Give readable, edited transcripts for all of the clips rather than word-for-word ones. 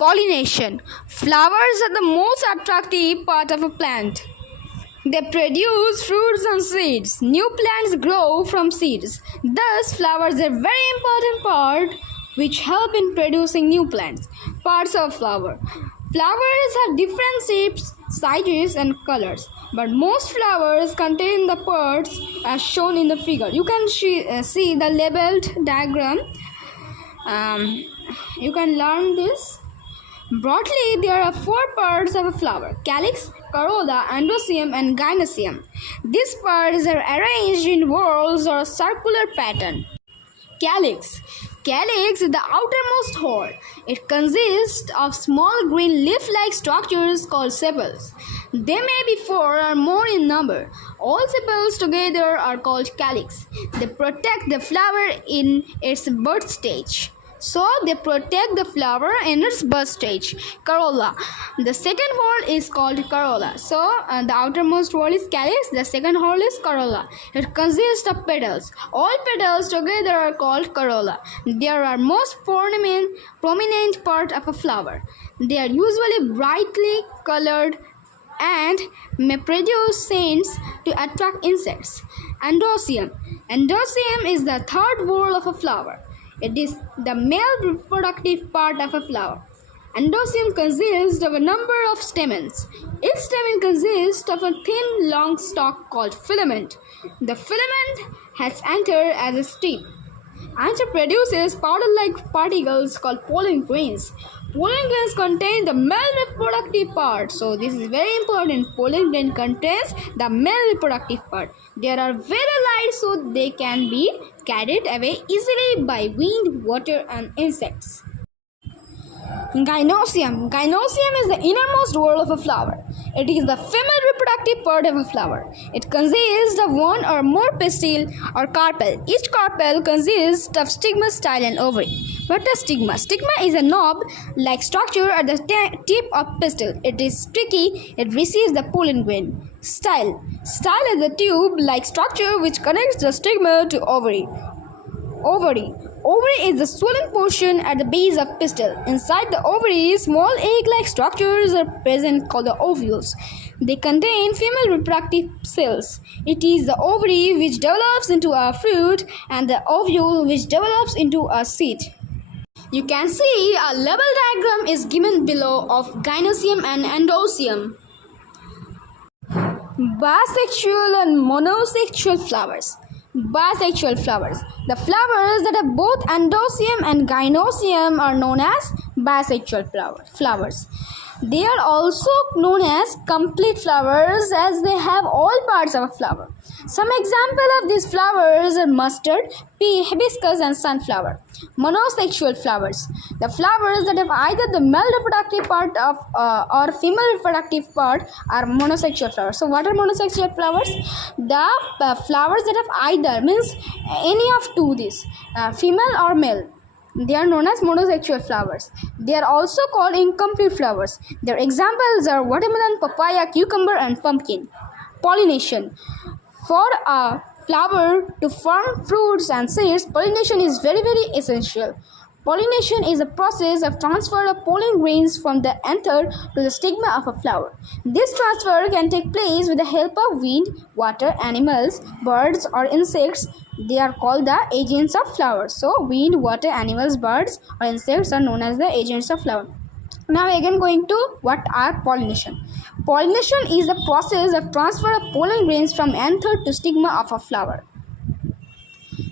Pollination. Flowers are the most attractive part of a plant. They produce fruits and seeds. New plants grow from seeds. Thus, flowers are a very important part which help in producing new plants. Parts of flower. Flowers have different shapes, sizes and colors, but most flowers contain the parts as shown in the figure. You can see the labeled diagram. You can learn this. Broadly, there are 4 parts of a flower: calyx, corolla, endoecium, and gynoecium. These parts are arranged in whorls or a circular pattern. Calyx. Calyx is the outermost whorl. It consists of small green leaf-like structures called sepals. They may be 4 or more in number. All sepals together are called calyx. They protect the flower in its birth stage. So they protect the flower in its birth stage. Corolla. The second whorl is called corolla. So the outermost whorl is calyx. The second whorl is corolla. It consists of petals. All petals together are called corolla. They are most prominent part of a flower. They are usually brightly colored and may produce scents to attract insects. Endoecium. Endoecium is the third whorl of a flower. It is the male reproductive part of a flower. Endoecium consists of a number of stamens. Each stamen consists of a thin, long stalk called filament. The filament has anther as a stem. Anther produces powder-like particles called pollen grains. Pollen grains contain the male reproductive part. So this is very important. Pollen grain contains the male reproductive part. They are very light, so they can be carried away easily by wind, water, and insects. Gynoecium. Gynoecium is the innermost whorl of a flower. It is the female reproductive part of a flower. It consists of 1 or more pistil or carpel. Each carpel consists of stigma, style, and ovary. What is stigma? Stigma is a knob-like structure at the tip of pistil. It is sticky. It receives the pollen grain. Style. Style is a tube-like structure which connects the stigma to ovary. Ovary. Ovary is the swollen portion at the base of pistil. Inside the ovary, small egg-like structures are present called the ovules. They contain female reproductive cells. It is the ovary which develops into a fruit and the ovule which develops into a seed. You can see a label diagram is given below of gynoecium and endoecium. Bisexual and monosexual flowers. Bisexual flowers. The flowers that have both endoecium and gynoecium are known as bisexual flowers. They are also known as complete flowers as they have all parts of a flower. Some examples of these flowers are mustard, pea, hibiscus, and sunflower. Monosexual flowers. The flowers that have either the male reproductive part of or female reproductive part are monosexual flowers. So what are monosexual flowers? The flowers that have either means any of two these, female or male. They are known as monosexual flowers. They are also called incomplete flowers. Their examples are watermelon, papaya, cucumber, and pumpkin. Pollination. For a flower to form fruits and seeds, pollination is very essential. Pollination is a process of transfer of pollen grains from the anther to the stigma of a flower. This transfer can take place with the help of wind, water, animals, birds, or insects. They are called the agents of flowers. So, wind, water, animals, birds, or insects are known as the agents of flower. Now, again going to what are pollination. Pollination is the process of transfer of pollen grains from anther to stigma of a flower.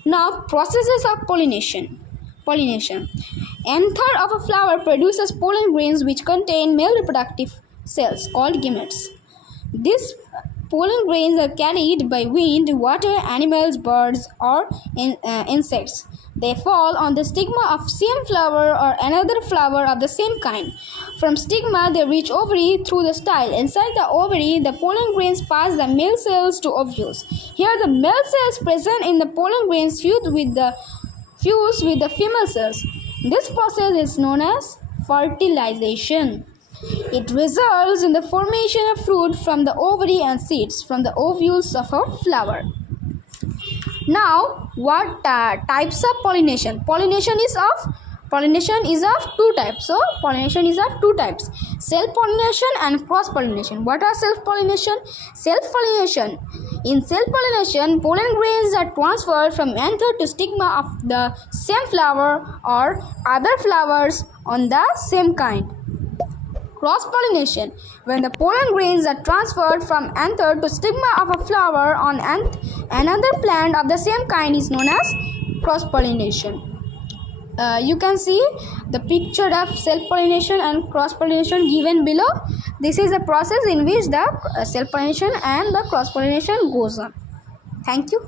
Now, processes of pollination. Anther of a flower produces pollen grains which contain male reproductive cells called gametes. These pollen grains are carried by wind, water, animals, birds, or insects. They fall on the stigma of same flower or another flower of the same kind. From stigma, they reach ovary through the style. Inside the ovary, the pollen grains pass the male cells to ovules. Here, the male cells present in the pollen grains fuse with the female cells. This process is known as fertilization. It results in the formation of fruit from the ovary and seeds from the ovules of a flower. Now, what types of pollination? Pollination is of pollination is of two types. So pollination is of two types: self-pollination and cross-pollination. What are self-pollination? Self-pollination. In self-pollination, pollen grains are transferred from anther to stigma of the same flower or other flowers on the same kind. Cross-pollination. When the pollen grains are transferred from anther to stigma of a flower on another plant of the same kind is known as cross-pollination. You can see the picture of self-pollination and cross-pollination given below. This is the process in which the self-pollination and the cross-pollination goes on. Thank you.